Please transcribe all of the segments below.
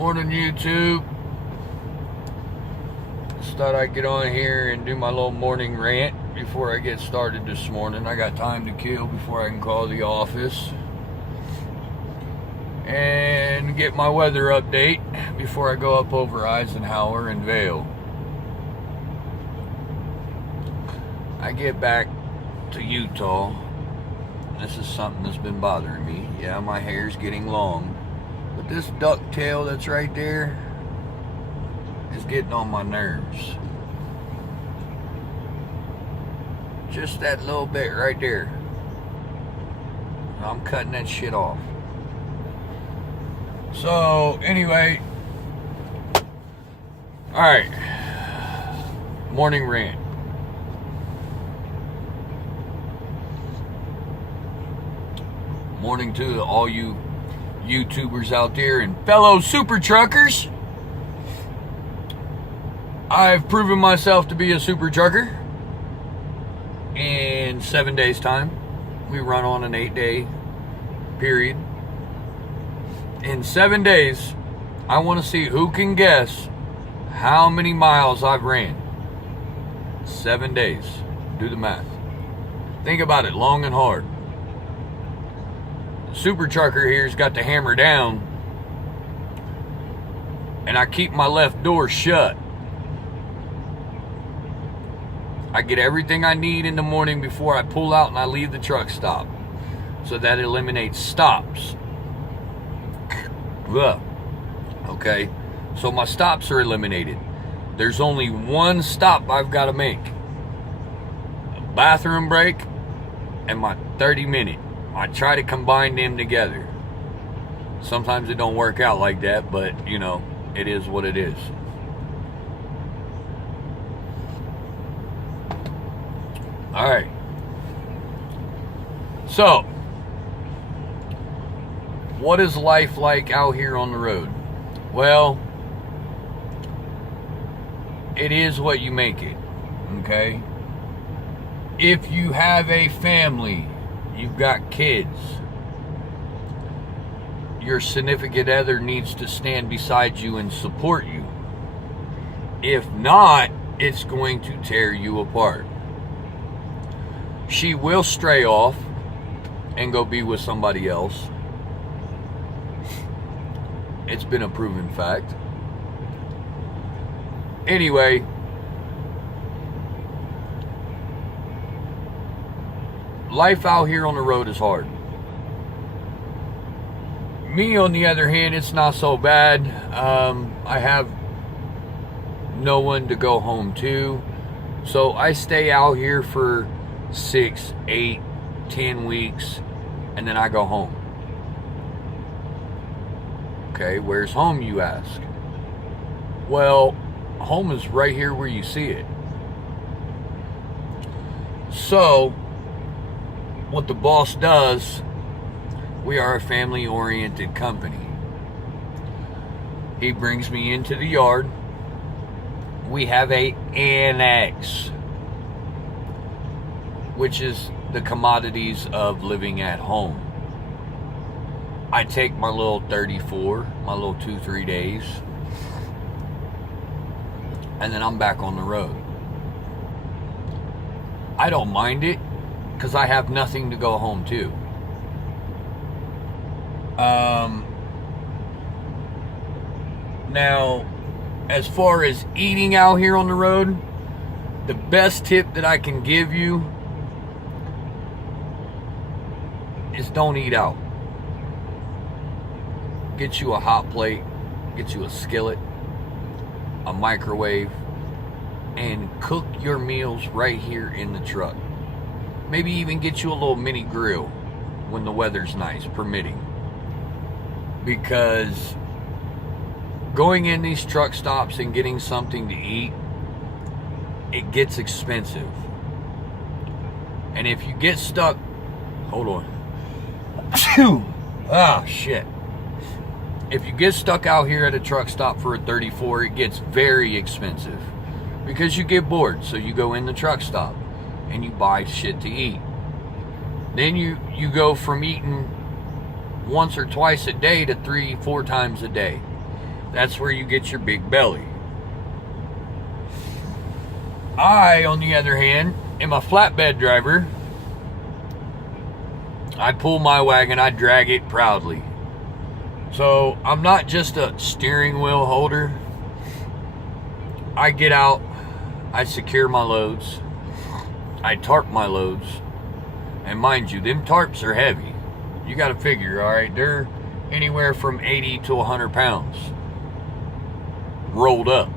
Morning, YouTube. Just thought I'd get on here and do my little morning rant before I get started this morning. I got time to kill before I can call the office. And get my weather update before I go up over Eisenhower and Vail. I get back to Utah. This is something that's been bothering me. Yeah, my hair's getting long. But this ducktail that's right there is getting on my nerves. Just that little bit right there. I'm cutting that shit off. So, anyway. Alright. Morning rant. Morning to all you YouTubers out there and fellow super truckers. I've proven myself to be a super trucker in 7 days time. We run on an 8-day period. In 7 days, I want to see who can guess how many miles I've ran. 7 days. Do the math. Think about it long and hard. Super trucker here's got the hammer down, and I keep my left door shut. I get everything I need in the morning before I pull out and I leave the truck stop, so that eliminates stops. Ugh. Okay, so my stops are eliminated. There's only one stop I've got to make: a bathroom break and my 30-minute. I try to combine them together. Sometimes it don't work out like that, but you know, it is what it is. Alright. So, what is life like out here on the road? Well, it is what you make it. Okay? If you have a family, you've got kids, your significant other needs to stand beside you and support you. If not, it's going to tear you apart. She will stray off and go be with somebody else. It's been a proven fact. Anyway, life out here on the road is hard. Me, on the other hand, it's not so bad. I have no one to go home to. So I stay out here for 6, 8, 10 weeks, and then I go home. Okay, where's home, you ask? Well, home is right here where you see it. So, what the boss does, we are a family-oriented company. He brings me into the yard. We have a annex, which is the commodities of living at home. I take my little 34, my little 2-3 days, and then I'm back on the road. I don't mind it, because I have nothing to go home to. Now, as far as eating out here on the road, the best tip that I can give you is don't eat out. Get you a hot plate, get you a skillet, a microwave, and cook your meals right here in the truck. Maybe even get you a little mini grill when the weather's nice, permitting. Because going in these truck stops and getting something to eat, it gets expensive. And if you get stuck, hold on. Ah, shit. If you get stuck out here at a truck stop for a 34, it gets very expensive. Because you get bored, so you go in the truck stop and you buy shit to eat. Then you go from eating once or twice a day to 3-4 times a day. That's where you get your big belly. I, on the other hand, am a flatbed driver. I pull my wagon, I drag it proudly. So I'm not just a steering wheel holder. I get out, I secure my loads, I tarp my loads. And mind you, them tarps are heavy. You got to figure, all right, they're anywhere from 80 to 100 pounds rolled up.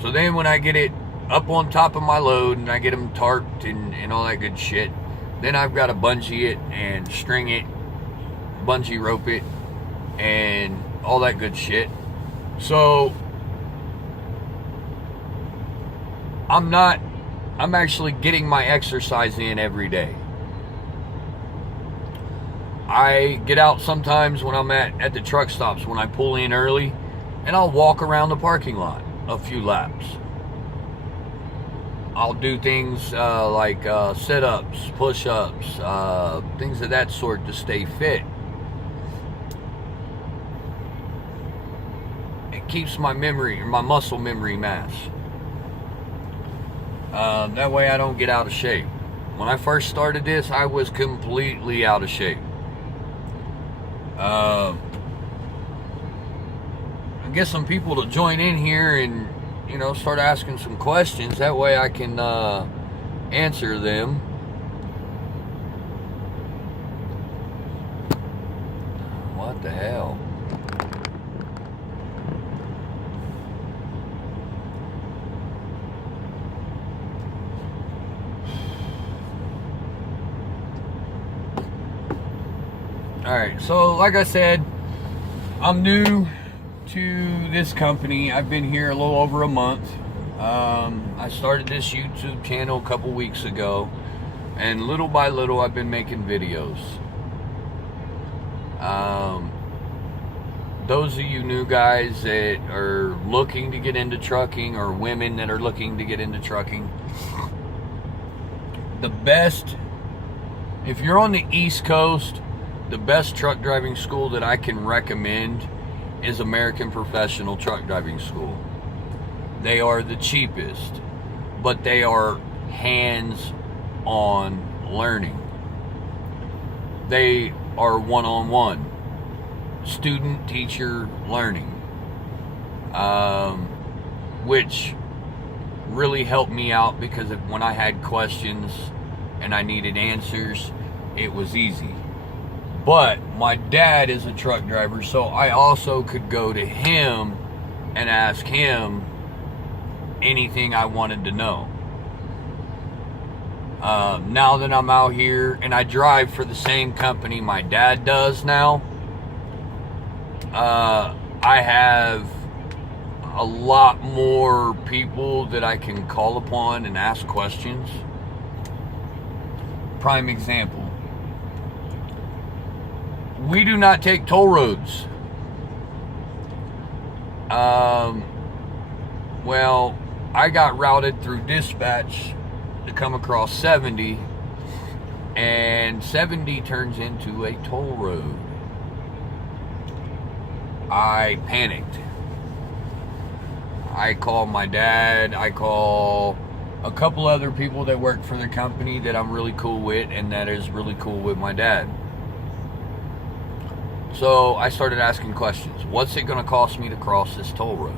So then when I get it up on top of my load and I get them tarped and all that good shit, then I've got to bungee it and string it, bungee rope it, and all that good shit. So I'm actually getting my exercise in every day. I get out sometimes when I'm at the truck stops, when I pull in early, and I'll walk around the parking lot a few laps. I'll do things like sit-ups, push-ups, things of that sort to stay fit. It keeps my muscle memory mass. That way I don't get out of shape. When I first started this, I was completely out of shape. I get some people to join in here and, start asking some questions. That way I can answer them. What the hell? Alright, so like I said, I'm new to this company. I've been here a little over a month. I started this YouTube channel a couple weeks ago, and little by little I've been making videos. Those of you new guys that are looking to get into trucking, or women that are looking to get into trucking, if you're on the East Coast, the best truck driving school that I can recommend is American Professional Truck Driving School. They are the cheapest, but they are hands-on learning. They are one-on-one, student-teacher learning, which really helped me out, because when I had questions and I needed answers, it was easy. But my dad is a truck driver, so I also could go to him and ask him anything I wanted to know. Now that I'm out here and I drive for the same company my dad does now, I have a lot more people that I can call upon and ask questions. Prime example. We do not take toll roads. Well, I got routed through dispatch to come across 70, and 70 turns into a toll road. I panicked. I called my dad. I called a couple other people that work for the company that I'm really cool with, and that is really cool with my dad. So I started asking questions. What's it going to cost me to cross this toll road?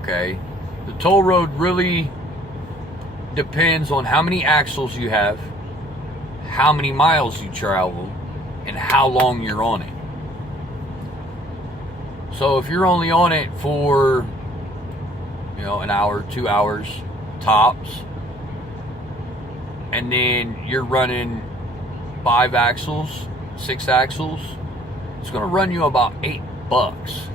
Okay. The toll road really depends on how many axles you have, how many miles you travel, and how long you're on it. So if you're only on it for, an hour, 2 hours tops, and then you're running 5 axles, 6 axles, it's going to run you about $8.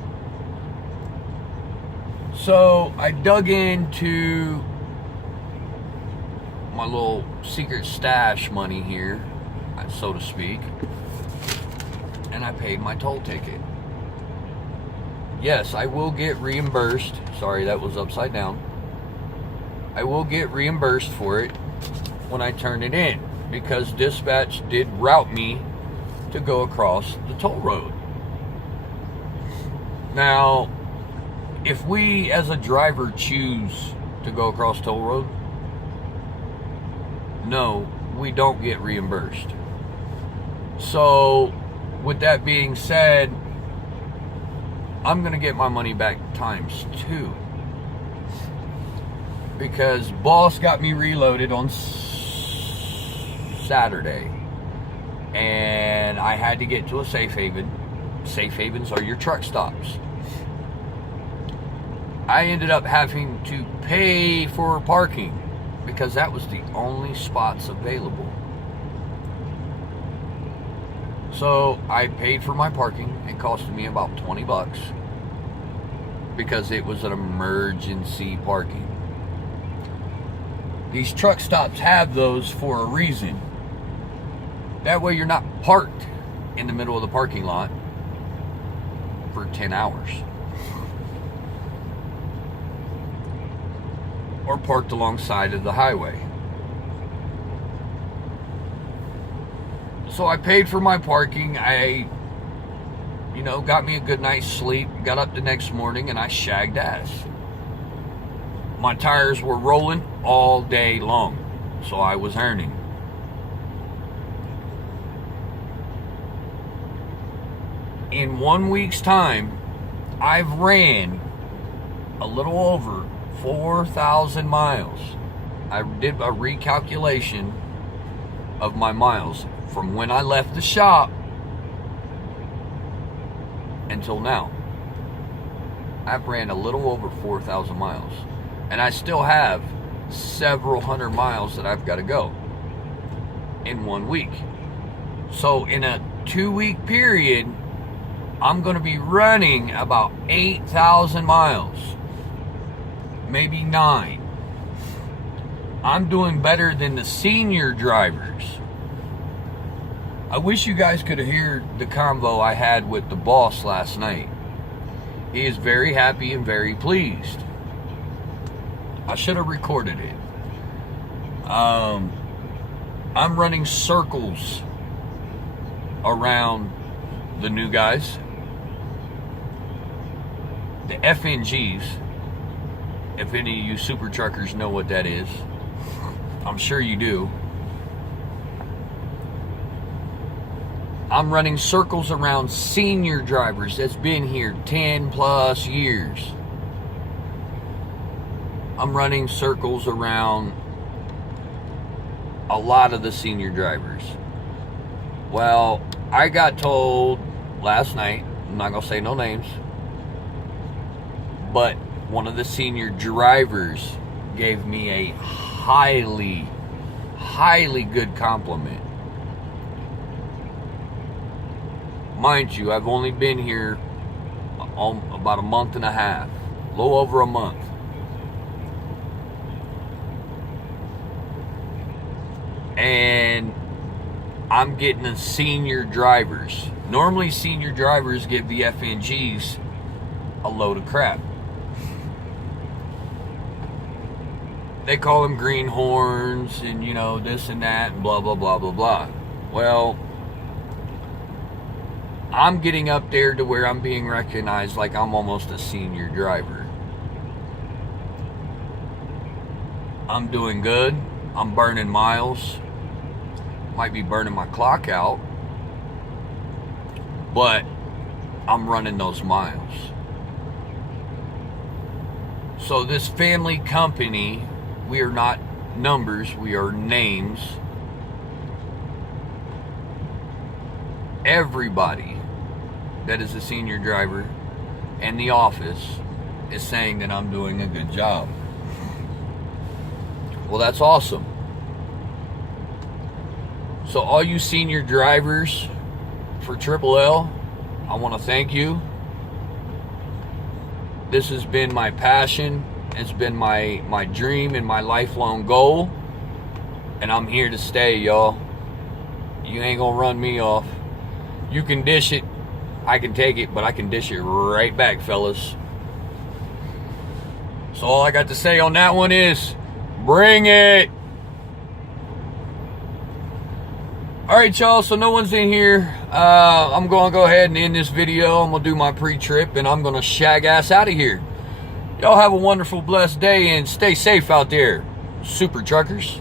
So I dug into my little secret stash money here, so to speak, and I paid my toll ticket. Yes, I will get reimbursed. Sorry, that was upside down. I will get reimbursed for it when I turn it in, because dispatch did route me to go across the toll road. Now, if we as a driver choose to go across toll road, no, we don't get reimbursed. So, with that being said, I'm going to get my money back times 2. Because boss got me reloaded on Saturday. And I had to get to a safe haven. Safe havens are your truck stops. I ended up having to pay for parking because that was the only spots available. So I paid for my parking. It cost me about $20 because it was an emergency parking. These truck stops have those for a reason. That way you're not parked in the middle of the parking lot for 10 hours. Or parked alongside of the highway. So I paid for my parking. I, got me a good night's sleep. Got up the next morning and I shagged ass. My tires were rolling all day long. So I was earning. In 1 week's time, I've ran a little over 4,000 miles. I did a recalculation of my miles from when I left the shop until now. I've ran a little over 4,000 miles. And I still have several hundred miles that I've got to go in 1 week. So in a 2-week period, I'm going to be running about 8,000 miles. Maybe 9. I'm doing better than the senior drivers. I wish you guys could have heard the convo I had with the boss last night. He is very happy and very pleased. I should have recorded it. I'm running circles around the new guys. The FNGs. If any of you super truckers know what that is, I'm sure you do. I'm running circles around senior drivers that's been here 10 plus years. I'm running circles around a lot of the senior drivers. Well, I got told last night, I'm not going to say no names, but one of the senior drivers gave me a highly, highly good compliment. Mind you, I've only been here about a month and a half, a little over a month. And I'm getting the senior drivers. Normally senior drivers give the FNGs a load of crap. They call them greenhorns and, this and that and blah, blah, blah, blah, blah. Well, I'm getting up there to where I'm being recognized like I'm almost a senior driver. I'm doing good. I'm burning miles. Might be burning my clock out. But I'm running those miles. So this family company, we are not numbers, we are names. Everybody that is a senior driver in the office is saying that I'm doing a good job. Well, that's awesome. So all you senior drivers for Triple L, I want to thank you. This has been my passion. It's been my dream and my lifelong goal. And I'm here to stay, y'all. You ain't gonna run me off. You can dish it. I can take it, but I can dish it right back, fellas. So all I got to say on that one is, bring it. All right, y'all, so no one's in here. I'm going to go ahead and end this video. I'm going to do my pre-trip, and I'm going to shag ass out of here. Y'all have a wonderful, blessed day, and stay safe out there, super truckers.